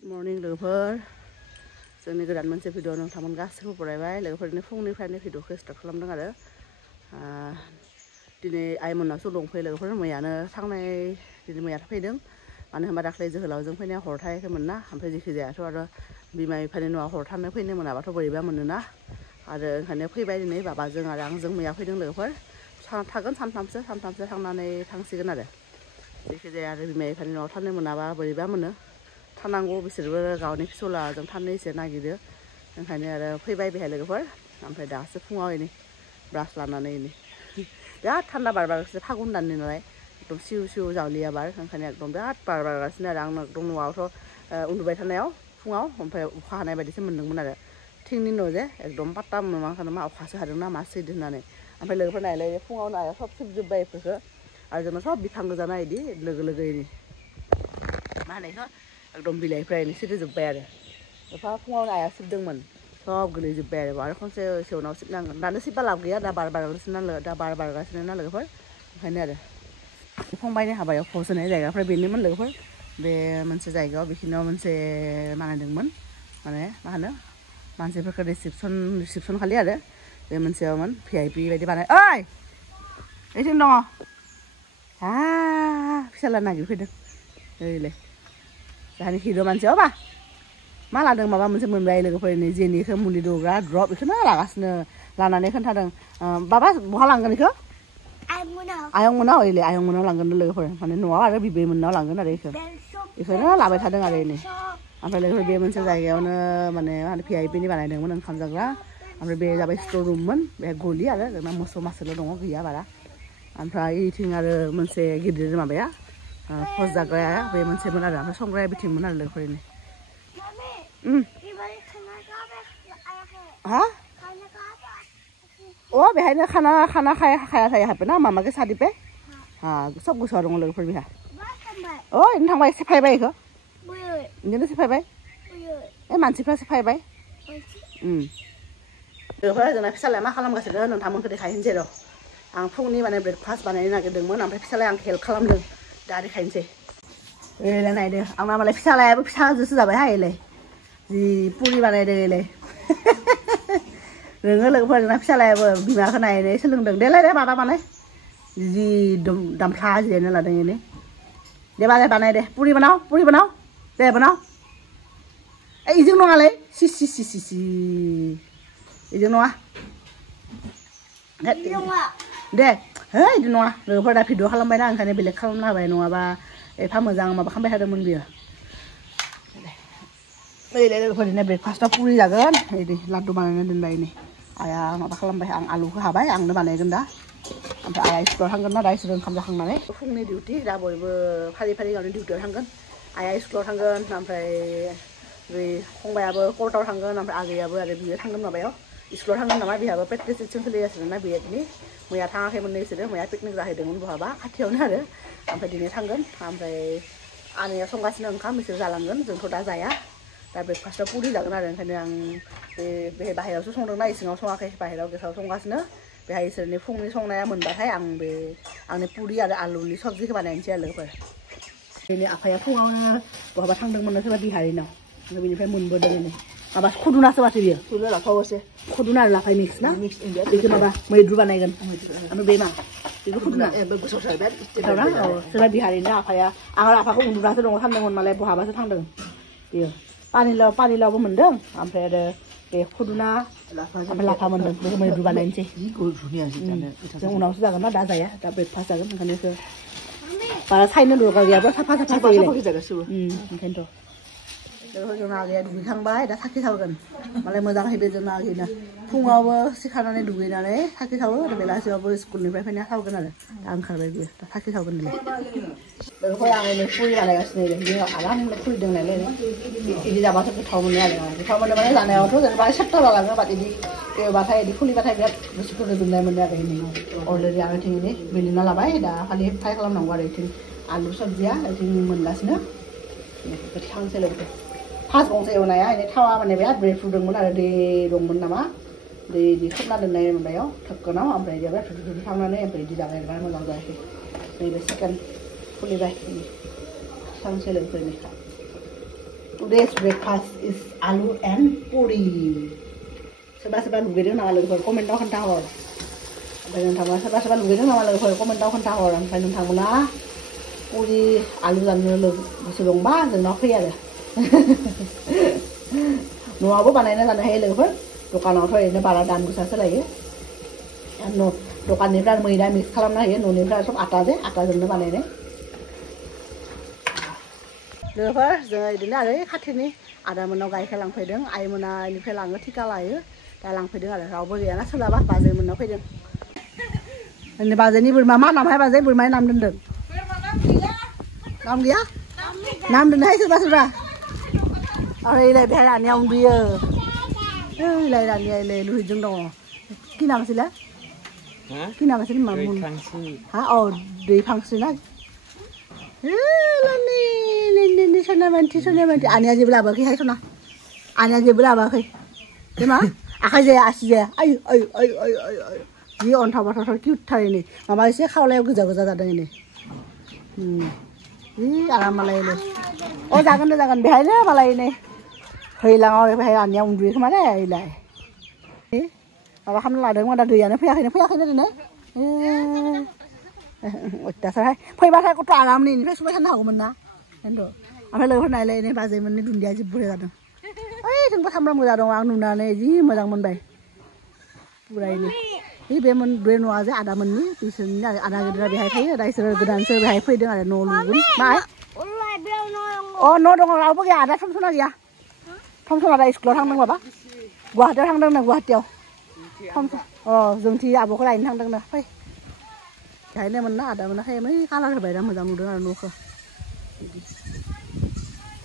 Good morning लोगोफोर जोंनि गोदान मोनसे भिडिअ नोंथांमोन गासैखौबो बरायबाय लोगोफोरनि फुंनिफ्रायनो भिडिअखौ स्टार्ट खालामदों आरो दिनै आइमोनावसो दंफैयो लोगोफोर मैयानो थांनाय दिनै मैया फैदों मानो होनबा दाख्लै जोहोलावजों फैनाया हर थायाखैमोन ना ओमफ्राय जेखि जायाथ' आरो बिमा बिफानि न'आव हर थानो फैनो मोनाबाथ' बोरैबा मोनोना आरो ओंखायनो फैबाय दिनै बाबाजों आरो आंजों मैया फैदों लोगोफोर थागोन सानथामसो थांनानै थांसिगोन आरो जेखि जाया आरो बिमा बिफानि न'आव थानो मोनाबा बोरैबा मोनो थानांगौ बिसोरबो गावनि फिसौलाजों थानो एसे नागिरो ओंखायनो आरो फैबाय बेहाय लोगोफोर ओमफ्राय दासो फुङाव इनै ब्रास लानानै इनै बिराद थान्दा बार बारगासिनो फागुन दाननि नालाय एकदम सिउ सिउ जावलिया बार ओंखायनो एकदम बिराद बार बारगासिनो आरो आं एकदम न'आवथ' उन्दुबाय थानायाव फुङाव ओमफ्राय अखा हानाय बायदिसो मोनदोंमोन आरो थिंनि न' जे एकदम पात्ता मोनलांखादों मा अखासो हादों ना मा सैदो होननानै ओमफ्राय लोगोफोर नायलाय फुङाव नाया सब सिबजोब्बाय बेफोरखौ आरो जोंना सब बिफां गोजाना इदि लोगो इदि मा होनो बेखौ एकदम बिलाइफ्रा इनै सिरिजोब्बाय आरो एफा फुङाव नाया सिबदोंमोन सब गोलैजोब्बाय आरो खनसे उनाव सिबनांगोन दानो सिबबा लाब गैया दा बार बारगासिनो ना लोगोफोर ओंखायनो आरो फंबायनि हाबायाव पस्ट होनाय जायगाफ्रा बेनोमोन लोगोफोर बे मोनसे जायगायाव बेखिनियाव मोनसे बानायदोंमोन माने मा होनो मानसिफोरखौ रिसिपसन खालि आरो बे मोनसेयावमोन VIP बायदि बानाय ओइ ओइथिं दङ फिसाला नागिरफैदों ओइलाय जाहानि हिर' मानसि बा मा लादों माबा मोनसे मोनबाय लोगोफोरनि जेनिखौ मुलि दौग्रा द्रप बेखौनो लागासिनो लानानै खोन्थादों बाबा बहा लांगोन बेखौ आयं मोनाव ओइलाय आयं मोनाव लांगोन लोगोफोर माने न'आव आरो बिबै मोननाव लांगोन आरो बेखौनो लाबाय थादों आरो इनै ओमफ्राय लोगोफोर बे मोनसे जायगायावनो माने मा होनो VIP नि बानायदोंमोन ओंखाम जाग्रा ओमफ्राय बे जाबाय स्ट'र रुममोन बे गलि आरो जोंना मोसौ मासेल' दङ गैया बारा ओमफ्राय इथिं आरो मोनसे गिदिर माबाया पस्ट जाग्राया बे मोनसेमोन आरो ओमफ्राय संग्राया बिथिंमोन आरो लोगोफोरनि हा बेहायनो खाना खाया थायो ना मामा के शादी पे सब गोसोआव दङ लोगोफोर बेहा इनो थांबाय सेफायबाय बेखौ बिदिनो सेफायबाय मानसिफ्रा सेफायबाय लोगोफोर जोंना फिसालाया मा खालामगासिनो नोंथांमोनखौ देखायनोसै र' आं फुंनि माने ब्रेकफास्ट बानायनो नागिरदोंमोन ओमफ्राय फिसालाया आं हेल्प खालामदों दा देखायनोसै ओइलाय नायदो आंना मालाय फिसालायाबो फिसाजोसो जाबाय इलाय जि पुरि बानायदों इलाय रोङो लोगोफोर जोंना फिसालायाबो बिमाखौ नायनानै सोलोंदों देलाय दे माबा बानाय जि दामफ्ला जिरायनो लादों इनै दे बानाय दे पुरि बानाव दे बानाव इजों नङालै सि इजों नङा दे इदि नङा लोगोफोर दा भिडिअ खालामबायना ओंखायनो बेलेग खालामना होबाय नङाबा एफा मोजां माबा खालामबाय थादोंमोन बियो ओइलाय लोगोफोरनो ब्रेकफास्टआव पुरि जागोन इदि लादु बानायना दोनबाय नै आइया माबा खालामबाय आं आलुखौ हाबाय आंनो बानायगोन दा ओमफ्राय आइया स्कुलाव थांगोन ना दा इसोर ओंखाम जाखांनानै फुंनि डिउटि दा बयबो फारि गावनि डिउटियाव थांगोन आइया स्कुलाव थांगोन ओमफ्राय बै फंबायाबो कर्टआव थांगोन ओमफ्राय आगैयाबो आरो बियो थांगोन माबायाव स्कुलाव थांगोन नामा बिहाबो प्रेक्टिस सोलिगासिनो ना बिएडनि मैया थाङाखैमोन बिसोरो मैया पिकनिक जाहैदोंमोन बहाबा खाथियावनो आरो ओमफ्राय दिनै थांगोन ओमफ्राय आनैया संगासिनो ओंखाम बिसोर जालांगोन जोंथ' दा जाया दा ब्रेकफास्टआव पुरि जागोन आरो ओंखायनो आं बे बाहेरायावसो संदोंना इसिङाव सङाखै बाहेरायाव गेसाव संगासिनो बेहाय इसोरनि फुंनि संनाया मोनबाथाय आं बे आंनि पुरि आरो आलुनि सबजिखौ बानायनोसै आरो लोगोफोर दिनै आफाया फुङावनो बहाबा थांदोंमोन सोरबा बिहारिनाव ओमफ्राय बेनिफ्राय मोनबोदों नै माबा खुदुनासो माथो बियो लाफावोसो खुदुना आरो लाफाय मिक्स ना बेखौ माबा मैद्रु बानायगोन ओमफ्राय बे मा बेखौ खुदुना सोरबा बिहारिनो आफाया आं आफाखौ उन्दुनासो दङ सानदोंमोन मालाय बहाबासो थांदों बेयो पानिलावबो मोनदों ओमफ्राय आरो बे खुदुना लाफा मोनदों बेखौ मैद्रु बानायनोसै जों उनावसो जागोन ना दा जाया दा ब्रेकफास्ट जागोन ओंखायनो बारा साइनो दरकार गैयाब्ला साफा ओंखायनोथ' जोंना आगैया दुगैखांबाय दा साखि सावगोन मालाय मोजांहै बे जोंना आगैना फुङावबो सिखारनानै दुगैनानै साखि सावो आरो बेलासियावबो स्कुलनिफ्राय फैना सावगोन आरो दा ओंखारबाय बियो दा साखि सावगोन लोगोफोर आं ओरैनो पुरि बानायगासिनो बेयाव आरामनो फुरिदों नालाय बिदि जाबाथ' गोथाव मोनो आरो गोथाव मोनो माने जानायावथ' जेनेबा सेप्ता जालाङो बाट बिदि एवबाथाय बिदि खुलिबाथाय बिराद गोसोखौ गोजोननाय मोनो आरो अलरेडि आं इथिं बेलिना लाबाय दा खालि फ्राय खालामनांगौ आरो इथिं आलु सबजिया इथिं मोनगासिनो गोथांसै लोगोफोर फार्स्ट गंसे एवनाया इनि थावा माने बिराद ब्रेड फुदोंमोन आरो दै दंमोन नामा दै खोबना दोननाय माबायाव थोबगोनाव ओमफ्राय बिराद थुथु थांनानै ओमफ्राय बिदि जाबाय बिराद मोजां जायाखै नैबे चिकेन खुलिबाय सानसे लोगोफोरनि Today's breakfast is aloo and puri. Sobat-sobat lugedeng nama logoफोर कमेन्टआव खोन्थाहर ओमफ्राय नोंथांमोना सोरबा लुगैदों नामा लोगोफोर कमेन्टआव खोन्थाहर ओमफ्राय नोंथांमोना पुरि आलु जानो गोसो दंबा जोंनाव फै आरो न'आवबो बानायना जानो हायो लोगोफोर दखानावथ' ओरैनो बारा दाम गोसासो लायो दखाननिफ्राय मैदा मिक्स खालामना होयो न'निफ्राय सब आटाजों आटाजोंनो बानायनाय लोगोफोर जोङो बिदिनो आरो खाथिनि आदामोनाव गाइखेर लांफैदों आइमोना इनिफ्राय लाङो थिका लायो दा लांफैदों आरो रावबो गैयाना सोलाबा बाजैमोननाव फैदों बाजैनि बोरमा मा नामहाय बाजै बोरमानि नाम दोनदों नाम गैया नाम दोनहाय सोरबा आरो इलाय बेहाय रानिया उन्दुयो इलाय रानिया इलाय लुहैजों दङ कि नाम आसैलाय कि नाम आसै मामुन हा औ दै फांसो ना लानि सोनामानथि आनिया जेबो लाबोआखैहाय सना आनिया जेबो लाबोआखै दे मा आखाइ जाया आसि जाया आयु आयु आयु आयु आयु आयु जि अन्थाव बाथाव किउटथार नै माबा एसे खावलायाव गोजा गोजा जादों नै जि आराम मालाय अ जागोन दे जागोन बेहायनो मालाय नै हैलाङाव बेहाय आनिया उन्दुयो खोमा दे इलाय माबा खालामना लादोंमोन दा दैयानो फैयाखैनो दिनै अत्याचारहाय फैबाथाय गथ' आराम नै इनिफ्राय सुबाय थानो हागौमोन ना बेनोथ' ओमफ्राय लोगोफोर नायलाय नै बाजैमोननि दुन्दिया जि बुरजा जादों ओइ जोंबो सामब्राम गोजा दं आं नुनानै जि मोजां मोनबाय बुरायनो बे न'आ जे आदामोननि बिसोरनि आदा गिदिरा बेहाय थायो दा इसोरो गोदानसो बेहाय फैदों आरो न' लुगोन मा अ न' दङ रावबो गैया आदा थमसना गैया थमसना दा स्कुलाव थांदों माबा गुवाहाटीयाव थांदोंनो गुवाहाटीयाव अ जोंथि आब'खौ लायनो थांदोंनो फै बेहायनो मोनना आदामोना फैयोमोन कालार होबाय दा मोजां नुदों आरो न'खौ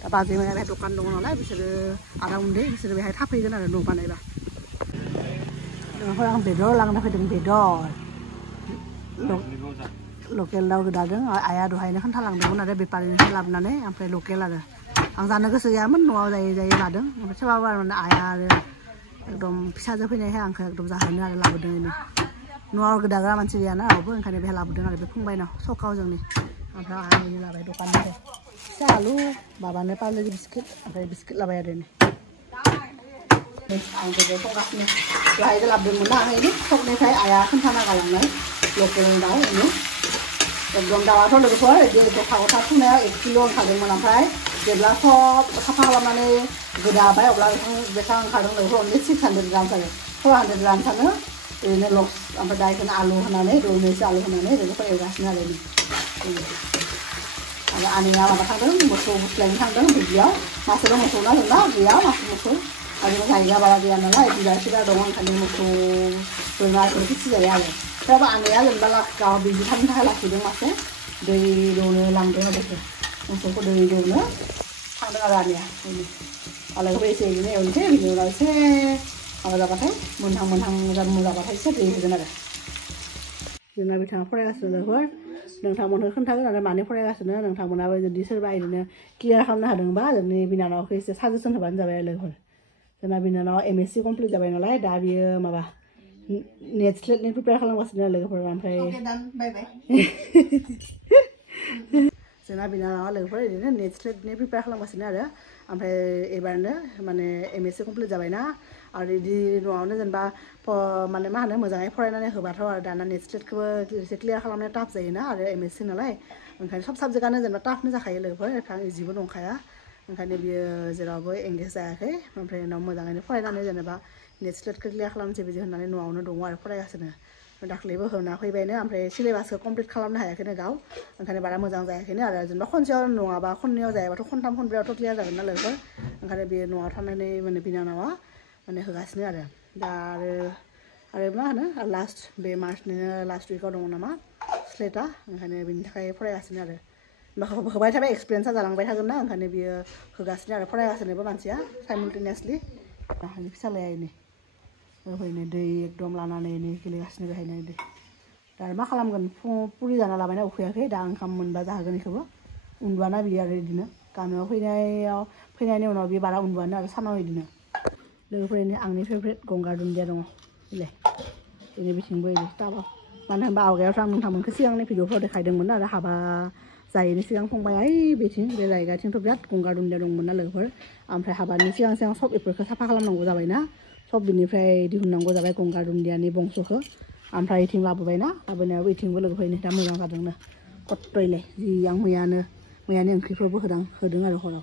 दा बाजैमोना बेहाय दखान दङ नालाय बिसोरो आदा उन्दै बिसोरो बेहाय थाफैगोन आरो न' बानायबा आं बेदर लांना फैदों बेदर लकेल दाउ गोदादों आइया दहायनो खोन्थालांदोंमोन आरो बेपारिनिफ्राय लाबोनानै ओमफ्राय लकेल आरो आं जानो गोसो गैयामोन न'आव जायै लादों ओमफ्राय सोरबाबा माने आइया आरो एकदम फिसाजो फैनायखाय आंखौ एकदम जाहोनो आरो लाबोदों बेनो न'आव गोदाग्रा मानसि गैयाना रावबो ओंखायनो बेहाय लाबोदों आरो बे फंबायनाव सकाव जोंनि ओमफ्राय आंनि लाबाय दखाननिफ्राय फिसा आलु माबानो पार्लेजि बिस्किट ओमफ्राय बिस्किट लाबाय आरो आं बेदर संगासिनो दहायबो लाबोदोंमोन ना आं बेनो सकनिफ्राय आइया खोन्थाना गालांनाय लकेल दाउ बेनो एकदम दाउआथ' लोगोफोर बिदि गथा फुनायाव 1 किल' ओंखारदोंमोन ओमफ्राय जेब्ला सब साफा खालामनानै गोदाबाय अब्ला बेसेबां ओंखारदों लोगोफोर अनलि 600 ग्राम जायो 400 ग्रामसानो ओरैनो लस ओमफ्राय दा बेखौनो आलु होनानै दरनैसो आलु होनानै लोगोफोर एवगासिनो आरो आनैया माबा थांदों मोसौ बुस्लायनो थांदों दुब्लियाव मासेल' मोसौ ना जोंना गैया मासे मोसौ आरो जायगा बारा गैया नालाय बिगासेगा दङ ओंखायनो मोसौ बोरमा बेफोर फिसिजायो आरो थेवबो आनैया जेनेबा गाव बिदि थानो थाखाय लाखिदों मासे दै दौनो लांदों आरो मोसौखौ दै दौनो थांदों आरो आनैया आलायखौबो एसे एनै एवनोसै बिनि उनाव एसे माबा जाबाथाय मोनहां जाबाथाय एसे दै होगोन आरो जोंना बिथाङा फरायगासिनो लोगोफोर नोंथांमोनखौ खोन्थागोन आरो मानो फरायगासिनो नोंथांमोनाबो जुदि सोरबा बिदिनो क्लियार खालामनो हादोंबा जोंनि बिनानावखौ एसे साजेसन होबानो जाबाय आरो लोगोफोर जोंना बिनानाव MSc कमप्लिट जाबाय नालाय दा बियो माबा नेट स्लेटनि प्रिपेयार खालामगासिनो आरो लोगोफोर ओमफ्राय जोंना बिनानावा लोगोफोर बिदिनो नेट स्लेटनि प्रिपेयार खालामगासिनो आरो ओमफ्राय एबारनो माने MSc कमप्लिट जाबायना आरो बिदि न'आवनो जेनेबा माने मा होनो मोजाङै फरायनानै होबाथ' आरो दाना नेट स्लेटखौबो एसे क्लियार खालामनाया टाफ जायोना आरो MSc नालाय ओंखायनो सब साबजेक्टआनो जेनेबा टाफनो जाखायो लोगोफोर एफा इजिबो नंखाया ओंखायनो बियो जेरावबो एंगेज जायाखै ओमफ्राय उनाव मोजाङैनो फरायनानै जेनेबा नेट स्लेटखौ क्लियार खालामनोसै बिदि होननानै न'आवनो दङ आरो फरायगासिनो दाख्लैबो होना फैबायनो ओमफ्राय सिलेबासखौ कमप्लिट खालामनो हायाखैनो गाव ओंखायनो बारा मोजां जायाखैनो आरो जेनेबा खनसेयाव नङाबा खननैयाव जायाबाथ' खनथाम खनब्रैयावथ' क्लियार जागोन ना लोगोफोर ओंखायनो बे न'आव थानानै माने बिनानावा माने होगासिनो आरो दा आरो मा होनो लास्ट बे मार्चनिनो लास्ट उइकआव दङ नामा स्लेटआ ओंखायनो बिनि थाखाय फरायगासिनो आरो होबाय थाबाय एक्सपिरियेन्सआ जालांबाय थागोन ना ओंखायनो बियो होगासिनो आरो फरायगासिनोबो मानसिया साइमultaneously फिसालाया नै ओरैनो दै एकदम लानानै नै गेलेगासिनो बेहायनो दै दा मा खालामगोन फुङाव पुरि जाना लाबायना उखैयाखै दा ओंखाम मोनबा जाहोगोन बेखौबो उन्दुवाना बियो आरो बिदिनो गामियाव फैनायनि उनाव बियो बारा उन्दुवानो आरो सानाव बिदिनो लोगोफोरनि आंनि फेभरेट गंगार दुन्दिया दङ बिलाय बिनि बिथिंबो बिदि टाबाव मानो होनबा आवगायावथ' आं नोंथांमोनखौ सिगांनि भिडिअफोराव देखायदोंमोन आरो हाबा जायैनि सिगां फंबाय ओइ बेथिं बे जायगाथिंथ' बिराद गंगार दुन्दिया दंमोन ना लोगोफोर ओमफ्राय हाबानि सिगां सिगां सब बेफोरखौ साफा खालामनांगौ जाबायना सब बिनिफ्राय दिहुननांगौ जाबाय गंगार दुन्दियानि बंस'खौ ओमफ्राय इथिं लाबोबायना लाबोनायावबो इथिंबो लोगोफोरनि दा मोजां जादोंनो कत्त'यले जि आं मैयानि ओंख्रिफोरबो होदों आरो हराव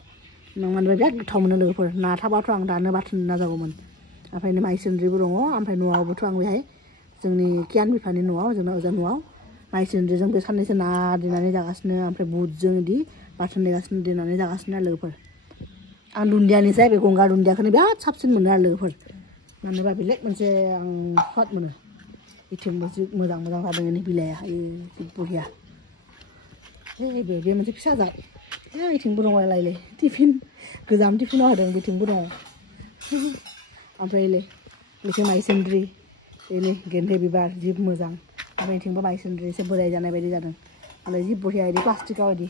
मानोबा बिराद गोथाव मोनो लोगोफोर ना थाबाथ' आं दानो बाथोन नाजागौमोन ओमफ्राय माइसुन्द्रिबो दङ ओमफ्राय न'आवबोथ' आं बेहाय जोंनि कियान बिफानि न'आव जोंना ओजा न'आव माइसुन्द्रिजों बे साननैसो ना देनानै जागासिनो ओमफ्राय बुटजों इदि बाथोन देनानै जागासिनो आरो लोगोफोर आं दुन्दियानिसाय बे गंगार दुन्दियाखौनो बिराद साबसिन मोनो आरो लोगोफोर मानोबा बेलेग मोनसे आं स्वाद मोनो इथिंबो जि मोजां जादों इनि बिलाइआ जि बरिया बे मोनसे फिसा जाद इथिंबो दङ लायले टिफिन गोजाम टिफिनाव होदों बिथिंबो दङ ओमफ्राय बेथिं माइसुन्द्रि बेनि गेन्दे बिबार जि मोजां ओमफ्राय इथिंबो माइसुन्द्रि एसे बोराय जानाय बायदि जादों ओमफ्राय जि बरिया इदि प्लास्टिकआव इदि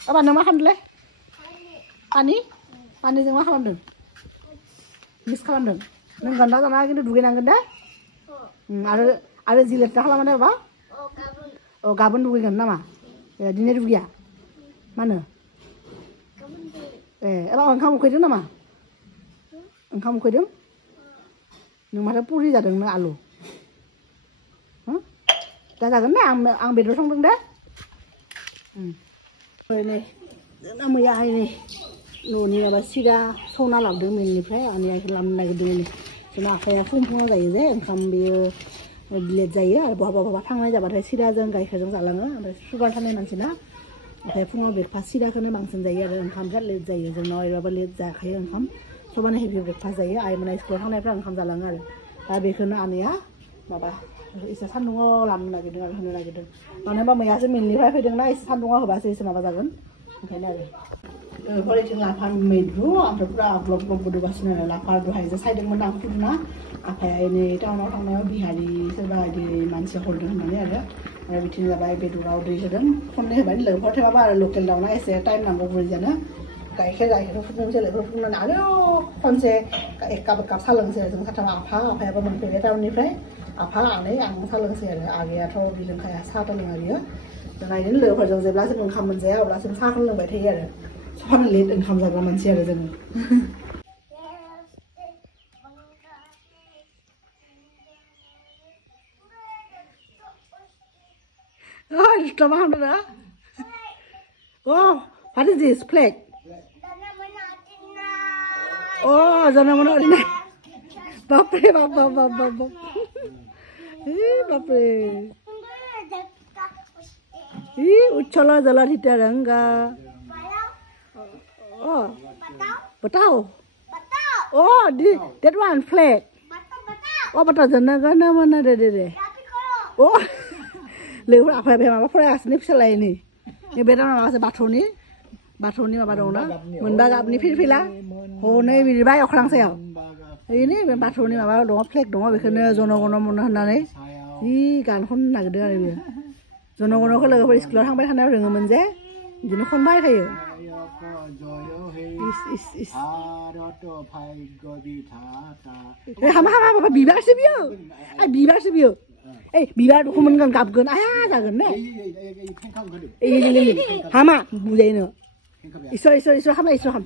अबा नों मा खालामदोंलै पानिजों मा खालामदों मिक्स खालामदों नों गान्दा जाना खिन्थु दुगैनांगोन दे आरो जि लेथ्रा खालामा दे बाबा गाबोन दुगैगोन नामा दिनै दुगैया मा होनो एबार ओंखाम उखैदों नामा ओंखाम उखैदों नों माथो पुरि जादों नों आलु दा जागोन दे आं बेदर संदों दे नै जोंना मैयाहाय नै न'नि माबा सिरा सौना लाबोदों मिलनिफ्राय आंनि आइखौ लाबोनो नागिरदों जोंना आफाया फुङाव जायो जे ओंखाम बेयो लेट जायो आरो बहाबा थांनाय जाबाथाय सिराजों गाइखेरजों जालाङो ओमफ्राय सुगार थानाय मानसिना ओमफ्राय फुङाव ब्रेकफास्ट सिराखौनो बांसिन जायो आरो ओंखाम बिराद लेट जायो जोंनाव ओरैबाबो लेट जाखायो ओंखाम सबानो हेभि ब्रेकफास्ट जायो आइमोना स्कुलाव थांनायफ्रा ओंखाम जालाङो आरो दा बेखौनो आनैया माबा एसे सान्दुङाव लानो नागिरदों आरो होनो नागिरदों मानो होनबा मैयासो मिलनिफ्राय फैदोंना एसे सान्दुङाव होबासो एसे माबा जागोन ओंखायनो आरो हरैथिं लाफा मैद्रु ओमफ्राय पुरा ग्लब ग्लब गोदौगासिनो आरो लाफा दहायसो सायदोंमोन आं फुदुंना आफाया नै टाउनाव थांनायाव बिहारि सोरबा बिदि मानसि हरदों होननानै आरो बिथिं जाबाय बेदराव दै होदों खननै होबाय लोगोफोर थेवबाबो आरो लकेल दाउना एसे टाइम नांगौ गुरै जानो गाइखेर फुदुंसै लोगोफोर फुदुंनानै आरो खनसे एक काप सा लोंसै जों साथाम आफायाबो मोनफैबाय टाउननिफ्राय आफा आनै आं सा लोंसै आरो आगैयाथ' बि लोंखाया साहाथ' लोङा बियो जोंना बिदिनो लोगोफोरजों जेब्लासिम ओंखाम मोनजाया अब्लासिम साहाखौनो लोंबाय थायो आरो सफानो लेट ओंखाम जाग्रा मानसि आरो जोङो Stop on that. Oh, what is this? Flag. Oh, Jana mana ini? Bapre, bap. Bapre. Uchala jala hita ranga. Oh, batao. Oh, that one flag. Oh, batao jana gana mana de. Oh. लोगोफोर आफाया बे माबा फरायगासिनो फिसालायनि बे माबासो बाथौनि माबा दंना मोनबा गाबनि फिरफिला हनै बिदिबा अख्रां सायाव बेनि बे बाथौनि माबा दङ फ्लेग दङ बेखौनो जन गण मन होननानै जि गान खननो नागिरदों आरो बेयो जन गणखौ लोगोफोर स्कुलाव थांबाय थानायाव रोङोमोन जे बिदिनो खनबाय थायो हामा बिबारसो बियो बिबार दखौ मोनगोन गाबगोन आया जागोन ने हामा बुजायनो इसोर हामा इसोर हाम